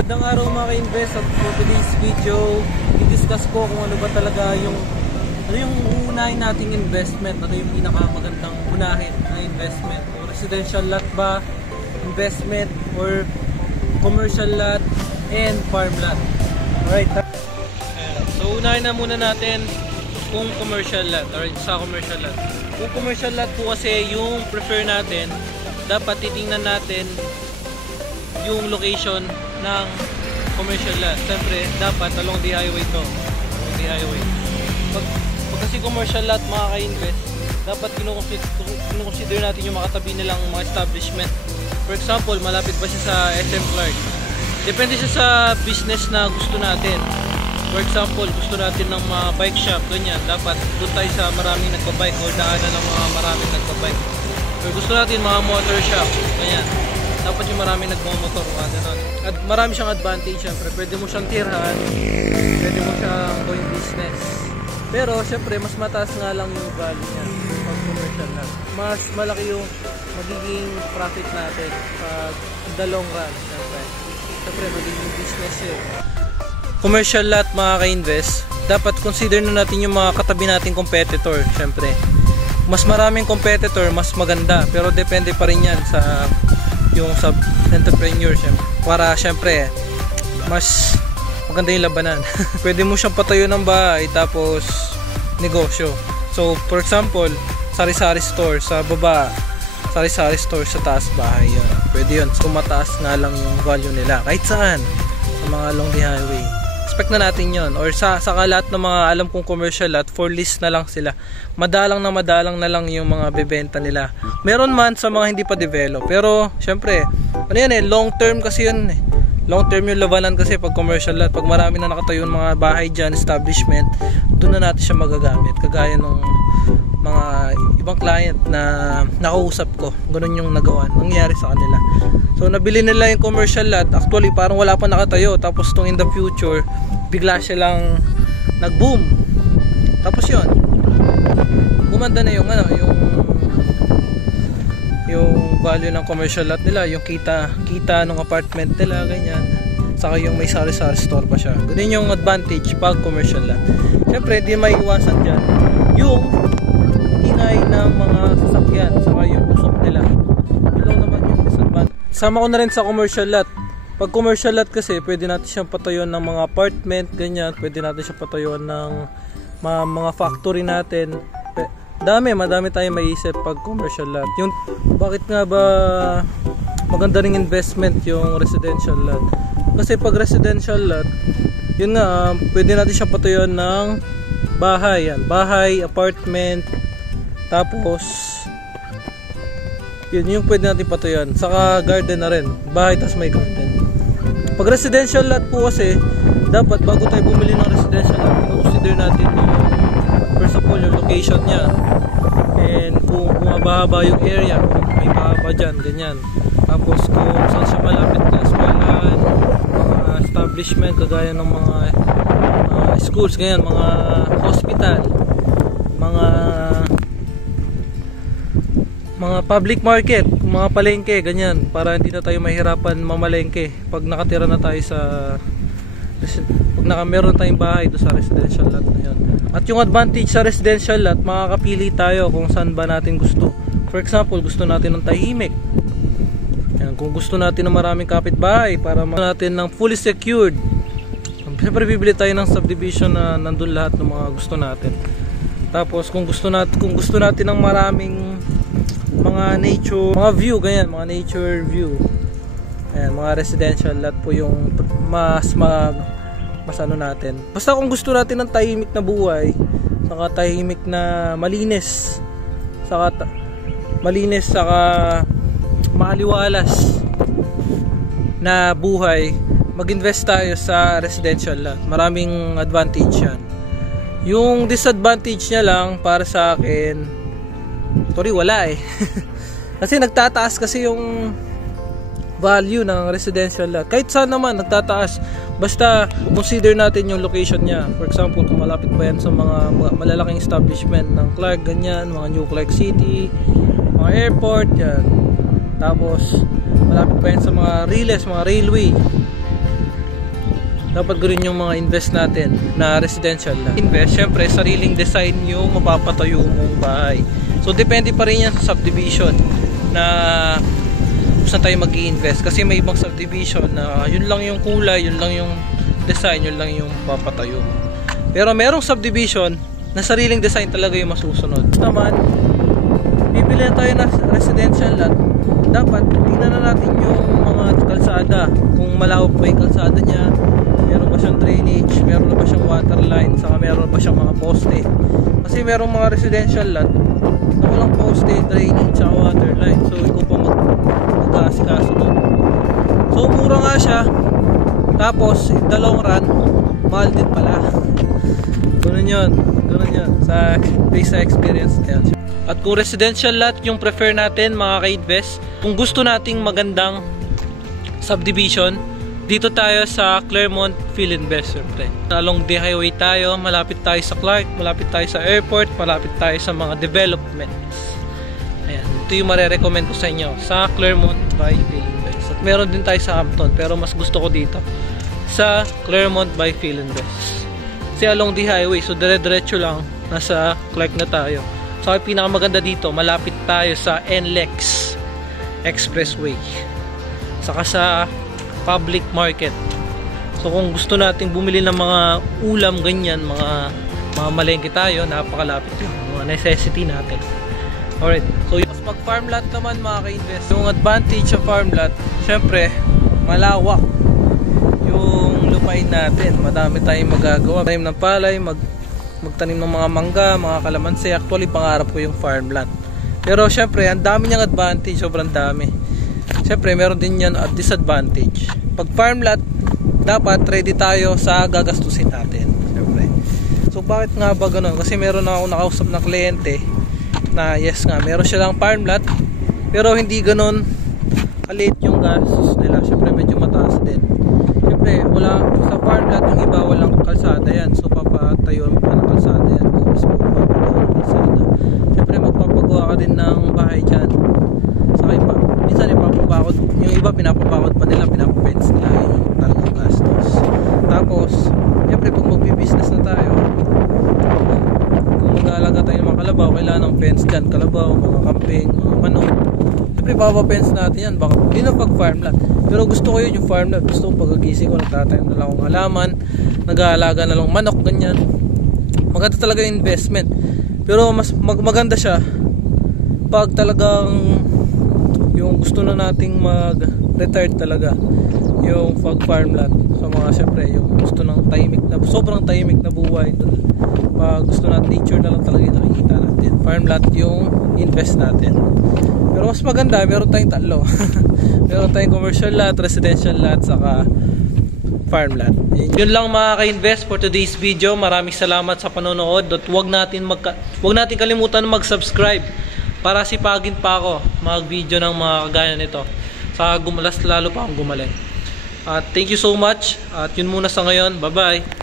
Magandang araw mga ka-invest. At for today's video, i-discuss ko kung ano ba talaga yung uunahin nating investment. Ano yung pinakamagandang unahin na investment. O residential lot ba, investment, or commercial lot and farm lot. Alright. So unahin na muna natin kung commercial lot or sa commercial lot. Kung commercial lot po kasi yung prefer natin, dapat titingnan natin yung location ng commercial lot. Siyempre, dapat along the highway to. Along the highway. Pag kasi commercial lot mga ka-invest, dapat kinukonsider natin yung makatabi nilang mga establishment. For example, malapit ba siya sa SM Clark? Depende siya sa business na gusto natin. For example, gusto natin ng mga bike shop, ganyan. Dapat doon tayo sa maraming nagbabike or daanan ng mga maraming nagbabike. Or gusto natin mga motor shop, ganyan. Dapat yung maraming nagmamotor, gano'n. At marami siyang advantage, syempre. Pwede mo siyang tirhan, pwede mo siyang going business. Pero, syempre, mas mataas nga lang yung value niya pag commercial na. Mas malaki yung magiging profit natin pag the long run, syempre. Syempre, magiging business yun. Commercial lot, mga ka-invest, dapat consider na natin yung mga katabi nating competitor, syempre. Mas maraming competitor, mas maganda. Pero depende pa rin yan sa yung sa entrepreneur, syempre. Para syempre mas maganda yung labanan. Pwede mo siyang patayo ng bahay tapos negosyo. So for example, sari-sari store sa baba, sari-sari store sa taas bahay, yun. Pwede yun. Kung mataas nga lang yung value nila kahit saan sa mga along the highway, expect na natin yun. Or sa lahat ng mga alam kong commercial lot, for list na lang sila. Madalang na lang yung mga bebenta nila. Meron man sa mga hindi pa develop. Pero, syempre, ano yan eh, long term kasi yun eh. Long term yung labanan kasi pag commercial lot. Pag marami na nakatayo yung mga bahay dyan, establishment, doon na natin siya magagamit. Kagaya ng mga ibang client na nakausap ko. Ganun yung nagawa. Nangyari sa kanila. So, nabili nila yung commercial lot. Actually, parang wala pa nakatayo. Tapos, in the future, bigla siya lang nag-boom. Tapos yun, gumanda na yung value ng commercial lot nila, yung kita ng apartment nila, ganyan. Saka yung may sari-sari store pa siya. Ganun yung advantage pag commercial lot. Siyempre, hindi maiiwasan dyan yung ingay ng mga sasakyan, saka yung usok nila. Yun lang naman yung disadvantage. Sama ko na rin sa commercial lot. Pag commercial lot kasi, pwede natin siyang patayuan ng mga apartment, ganyan. Pwede natin siyang patayuan ng mga factory natin. Madami tayong maiisip pag commercial lot. Yung bakit nga ba maganda ring investment yung residential lot? Kasi pag residential lot, yun nga, pwede natin siyang patayuan ng bahay, yan. Bahay, apartment, tapos yun yung pwede natin patayuan. Saka garden na rin. Bahay tas may garden. Pag residential lot po kasi, dapat bago tayo bumili ng residential lot, consider natin yung first of all yung location niya, and kung mahaba yung area, kung may mahaba dyan, ganyan. Tapos kung saan siya malapit na eskwelahan, mga establishment kagaya ng mga schools, ganyan, mga hospital, mga public market, mga palengke, ganyan, para hindi na tayo mahirapan mamalengke pag nakatira na tayo pag meron tayong bahay doon sa residential lot na yun. At yung advantage sa residential lot, makakapili tayo kung saan ba natin gusto. For example, gusto natin ng tahimik. Yan, kung gusto natin ng maraming kapitbahay para natin ng fully secured, siyempre bibili tayo ng subdivision na nandun lahat ng mga gusto natin. Tapos kung gusto natin ng maraming mga nature, mga view, ganyan, mga nature view, ayan, mga residential lot po yung mas ano natin. Basta kung gusto natin ng tahimik na buhay, saka tahimik na malinis, saka maaliwalas na buhay, mag-invest tayo sa residential lot. Maraming advantage yan. Yung disadvantage niya lang para sa akin, sorry, wala eh. Kasi nagtataas kasi yung value ng residential lot. Kahit saan naman nagtataas, basta consider natin yung location niya. For example, kung malapit ba yan sa mga malalaking establishment ng Clark, ganyan, mga New Clark City, mga airport, yan. Tapos malapit pa yan sa mga relays, mga railway. dapat gawin yung mga invest natin na residential lot. Invest, syempre sariling design yung mapapatayo mong bahay. So depende pa rin yan sa subdivision na kung saan tayo mag-i-invest, kasi may ibang subdivision na yun lang yung kulay, yun lang yung design, yun lang yung papatayo mo. Pero merong subdivision na sariling design talaga yung masusunod. Naman, bibili na tayo ng residential lot, dapat tingnan na natin yung mga kalsada, kung malawak ba yung kalsada niya, meron ba siyang drainage, meron ba siyang water line, saka meron ba siyang mga poste. Kasi merong mga residential lot na walang poste, drainage, saka water line. So ikaw pa mag-aasikaso doon. So mura nga siya, tapos in the long run mahal din pala. Ganun yun based sa experience yan. At kung residential lot yung prefer natin mga ka-invest, kung gusto nating magandang subdivision, dito tayo sa Claremont Philinvest. Along the highway tayo, malapit tayo sa Clark, malapit tayo sa airport, malapit tayo sa mga developments. Ayan, ito yung marerecommend ko sa inyo, sa Claremont by Philinvest. At meron din tayo sa Hampton, pero mas gusto ko dito sa Claremont by Philinvest. Kasi along the highway, so dire-diretso lang, nasa Clark na tayo. So ang pinakamaganda dito, malapit tayo sa NLEX Expressway, saka sa public market. So kung gusto nating bumili ng mga ulam ganyan, mga malengke tayo, napakalapit yun, mga necessity natin. Alright, so pag farm lot naman mga ka-invest, yung advantage sa farm lot, syempre malawak yung lupain natin, madami tayong magagawa, tanim ng palay, magtanim ng mga mangga, mga kalamansi. Actually pangarap ko yung farm lot, pero syempre ang dami niyang advantage, sobrang dami. Syempre meron din yan at disadvantage. Pag farm lot, dapat ready tayo sa gagastusin natin, syempre. So bakit nga ba ganun? Kasi meron na ako nakausap na kliyente na yes nga, meron silang farm lot, pero hindi ganun kaliit yung gastos nila. Syempre medyo mataas din. Syempre wala sa farm lot, yung iba walang kalsada yan, so papatayo pa ng kalsada yan, kung mismo papagawa ng kalsada. Syempre magpapagawa ka din ng bahay dyan. Saka iba, minsan ipapabakod, yung iba pinapabakod pa nila, pinapapens nila, yun yung talagang gastos. Tapos syempre pag magbi-business na tayo, kung mag-aalaga tayo ng mga kalabaw, kailangan ng fence dyan, kalabaw, mga kambing, mga manok. Siyempre papapens natin yan, baka hindi na pag farm lot. Pero gusto ko yun, yung farm lot. Gusto ko pagkagising ko, nagtatanim na lang akong halaman, nag-aalaga na lang manok, ganyan. Maganda talaga yung investment. Pero mas maganda siya pag talagang yung gusto na nating mag-retire talaga, yung pag farm lot. So mga syempre yung gusto ng tahimik na, sobrang tahimik na buhay, pag gusto natin nature na lang talaga yung nakikita natin, farm lot yung invest natin. Pero mas maganda, meron tayong tatlo. Meron tayong commercial lot, residential lot, saka farm lot. Yun lang mga ka-invest for today's video. Maraming salamat sa panonood. At huwag natin kalimutan mag-subscribe para sipagin pa ako mag-video ng mga kagaya nito. Saka lalo pa akong gumaling. Thank you so much. At yun muna sa ngayon. Bye-bye.